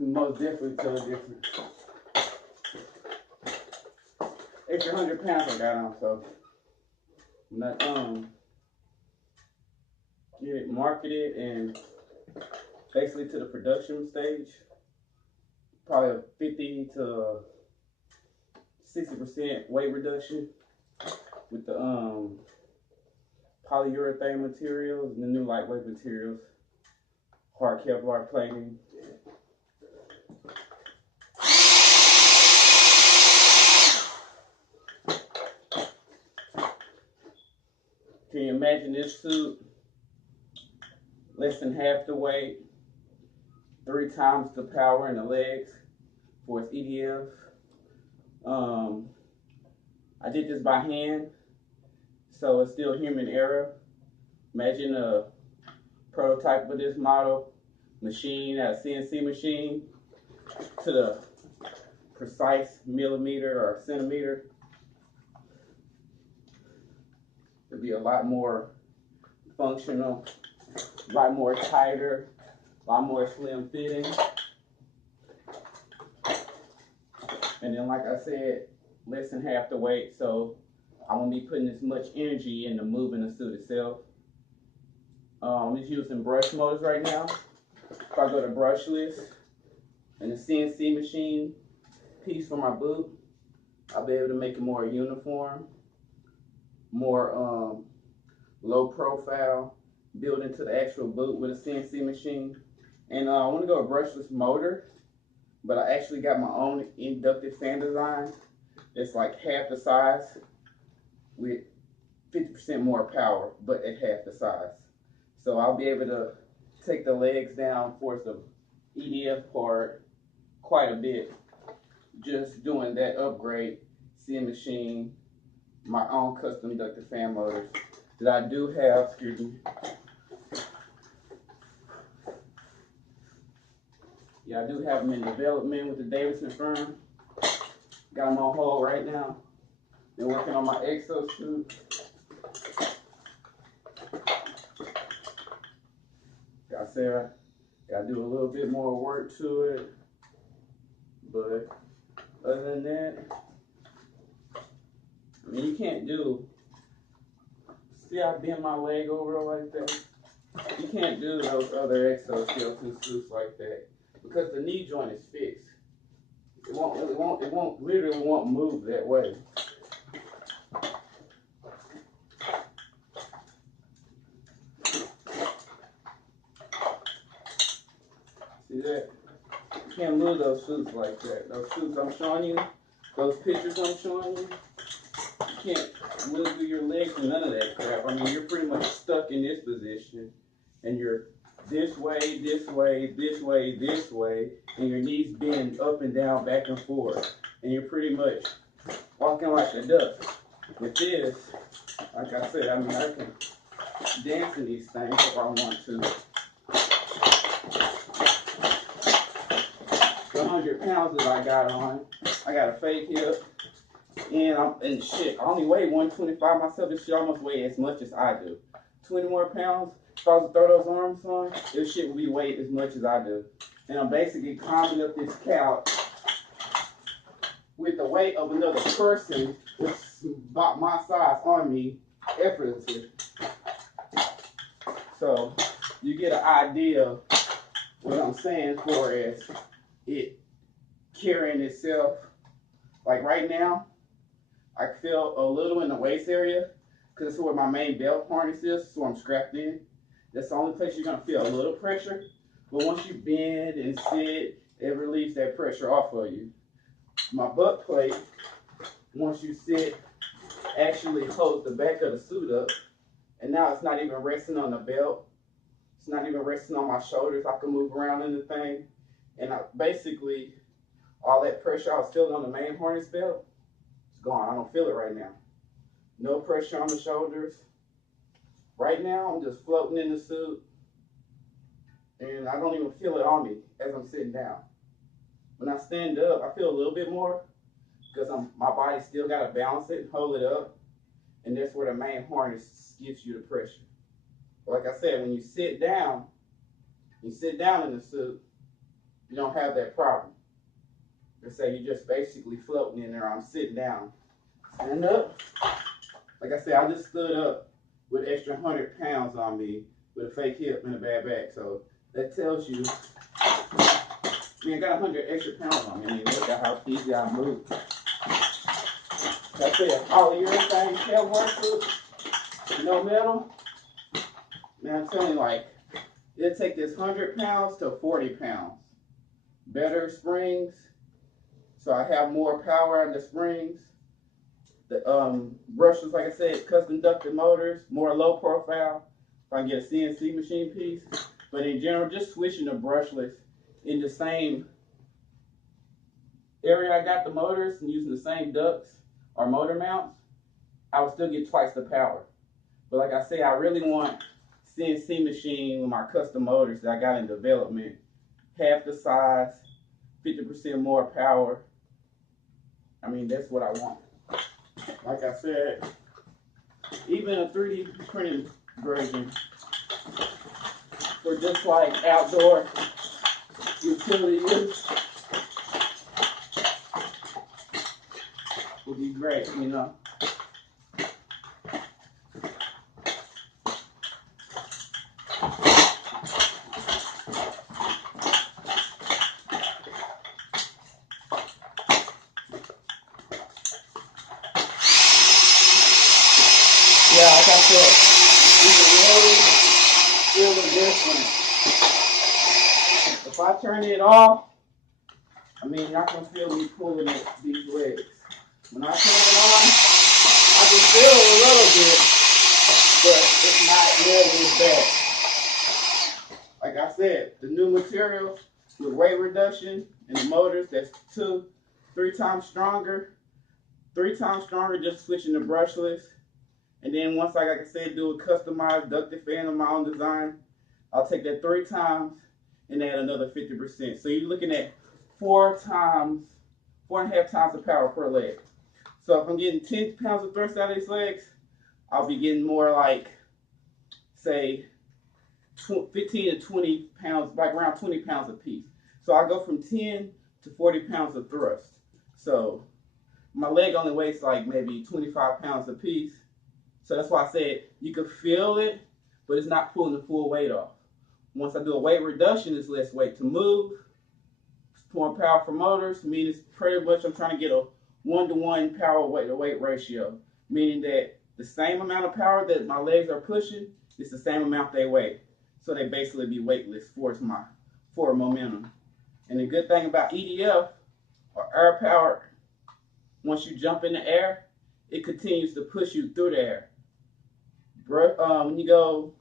can most definitely tell a difference. Extra 100 pounds I got on, so I'm not get it marketed and basically to the production stage. Probably a 50 to 60% weight reduction with the polyurethane materials and the new lightweight materials, hard Kevlar plating. Can you imagine this suit? Less than half the weight, 3 times the power in the legs for its EDF. I did this by hand, so it's still human error. Imagine a prototype of this model machine, a CNC machine, to the precise millimeter or centimeter. It'd be a lot more functional, a lot more tighter, a lot more slim fitting. And then, like I said, less than half the weight, so I won't be putting as much energy into moving the suit itself. I'm just using brush motors right now. If I go to brushless and the CNC machine piece for my boot, I'll be able to make it more uniform, more low profile, built into the actual boot with a CNC machine. And I want to go a brushless motor, but I actually got my own inductive fan design that's like half the size with 50% more power, but at half the size. So I'll be able to take the legs down, force the EDF part quite a bit, just doing that upgrade, CNC machine, my own custom inductive fan motors that I do have, excuse me. Yeah, I do have them in development with the Davidson firm. Got them on hold right now. Been working on my exosuit. Like I said, I gotta do a little bit more work to it. But other than that, I mean, you can't do, see I bend my leg over like that? You can't do those other exoskeleton suits like that because the knee joint is fixed. It literally won't move that way. See that? You can't move those suits like that. Those suits I'm showing you, those pictures I'm showing you, you can't move your legs and none of that crap. I mean, you're pretty much stuck in this position and you're this way, this way, this way, this way, and your knees bend up and down, back and forth, and you're pretty much walking like a duck. With this, like I said, I mean, I can dance in these things if I want to. The 100 pounds that I got on, I got a fake hip, and shit, I only weigh 125 myself. This shit almost weigh as much as I do. 20 more pounds. If I was to throw those arms on, this shit would be weighed as much as I do. And I'm basically climbing up this couch with the weight of another person that's about my size on me effortlessly. So you get an idea of what I'm saying for as it carrying itself. Like right now, I feel a little in the waist area because that's where my main belt harness is, so I'm strapped in. That's the only place you're gonna feel a little pressure. But once you bend and sit, it relieves that pressure off of you. My butt plate, once you sit, actually holds the back of the suit up. And now it's not even resting on the belt. It's not even resting on my shoulders. I can move around in the thing. And basically, all that pressure I was feeling on the main harness belt, it's gone. I don't feel it right now. No pressure on the shoulders. Right now, I'm just floating in the suit, and I don't even feel it on me as I'm sitting down. When I stand up, I feel a little bit more because my body still got to balance it and hold it up, and that's where the main harness gives you the pressure. But like I said, when you sit down in the suit, you don't have that problem. They say you're just basically floating in there. I'm sitting down. Stand up. Like I said, I just stood up with extra 100 pounds on me with a fake hip and a bad back. So that tells you, I mean, I got 100 extra pounds on me. I mean, look at how easy I move. Like I said, polyurethane tailboard foot, no metal. Man, I'm telling you, like, it'll take this 100 pounds to 40 pounds. Better springs, so I have more power on the springs. The brushless, like I said, custom ducted motors, more low profile. If I can get a CNC machine piece. But in general, just switching to brushless in the same area I got the motors and using the same ducts or motor mounts, I would still get twice the power. But like I say, I really want CNC machine with my custom motors that I got in development. Half the size, 50% more power. I mean, that's what I want. Like I said, even a 3D printed version for just like outdoor utility use would be great, you know. Yeah, like I said, you can really feel the difference. If I turn it off, I mean, you're not going to feel me pulling at these legs. When I turn it on, I can feel it a little bit, but it's not nearly as bad. Like I said, the new materials with weight reduction and the motors that's 2-3 times stronger. 3 times stronger just switching to brushless. And then once I, like I said, do a customized ducted fan of my own design, I'll take that 3 times and add another 50%. So you're looking at 4.5 times the power per leg. So if I'm getting 10 pounds of thrust out of these legs, I'll be getting more like, say, 15 to 20 pounds, like around 20 pounds a piece. So I go from 10 to 40 pounds of thrust. So my leg only weighs like maybe 25 pounds a piece. So that's why I said you can feel it, but it's not pulling the full weight off. Once I do a weight reduction, it's less weight to move. It's more powerful motors, meaning it's pretty much I'm trying to get a 1-to-1 power weight to weight ratio, meaning that the same amount of power that my legs are pushing, it's the same amount they weigh. So they basically be weightless for momentum. And the good thing about EDF or air power, once you jump in the air, it continues to push you through the air. When you go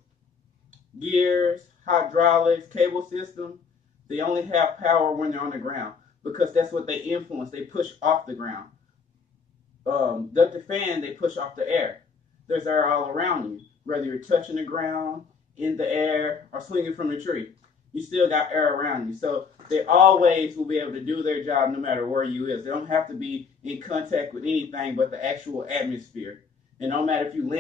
gears, hydraulics, cable system, they only have power when they're on the ground because that's what they influence. They push off the ground. Ducted fan, they push off the air. There's air all around you, whether you're touching the ground, in the air, or swinging from the tree. You still got air around you. So they always will be able to do their job no matter where you is. They don't have to be in contact with anything but the actual atmosphere. And no matter if you land